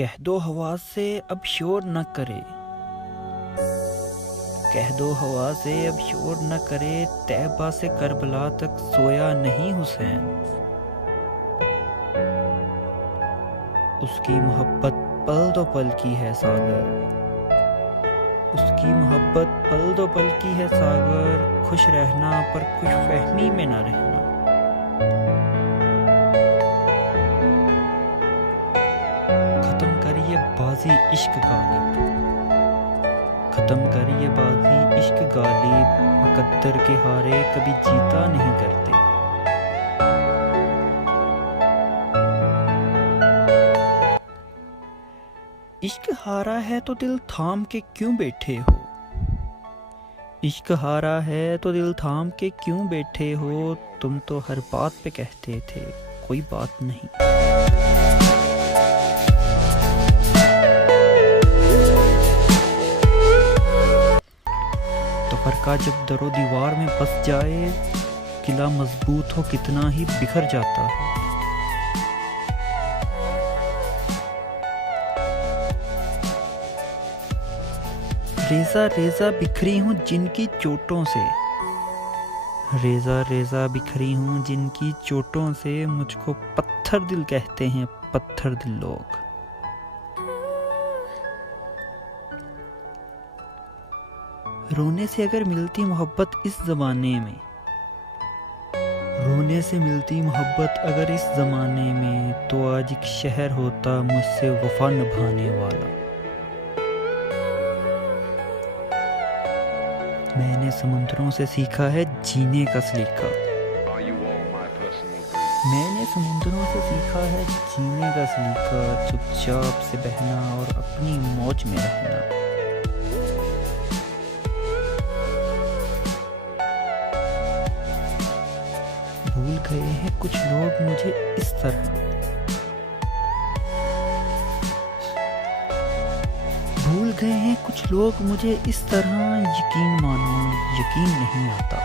कह दो हवा से अब शोर न करे, कह दो हवा से अब शोर न करे, तैबा से करबला तक सोया नहीं हुसैन। उसकी मोहब्बत पल दो पल की है सागर, उसकी मोहब्बत पल दो पल की है सागर। खुश रहना पर खुश फहमी में ना रहना। खत्म करिए बाजी इश्क गालिब, खत्म करिए बाजी इश्क गालिब। मुकद्दर के हारे कभी जीता नहीं करते। इश्क हारा है तो दिल थाम के क्यों बैठे हो, इश्क हारा है तो दिल थाम के क्यों बैठे हो। तुम तो हर बात पे कहते थे कोई बात नहीं। तो फरका जब दरो दीवार में बस जाए, किला मजबूत हो कितना ही बिखर जाता है। रेजा रेजा बिखरी हूँ जिनकी चोटों से, रेजा रेजा बिखरी हूँ जिनकी चोटों से। मुझको पत्थर दिल कहते हैं पत्थर दिल लोग। रोने से अगर मिलती मोहब्बत इस जमाने में, रोने से मिलती मोहब्बत अगर इस जमाने में, तो आज एक शहर होता मुझसे वफा निभाने वाला। मैंने समुद्रों से सीखा है जीने का सलीका, मैंने समुद्रों से सीखा है जीने का सलीका। चुपचाप से बहना और अपनी मौज में रहना। भूल गए हैं कुछ लोग मुझे इस तरह, भूल गए हैं कुछ लोग मुझे इस तरह। यकीन मानो यकीन नहीं आता।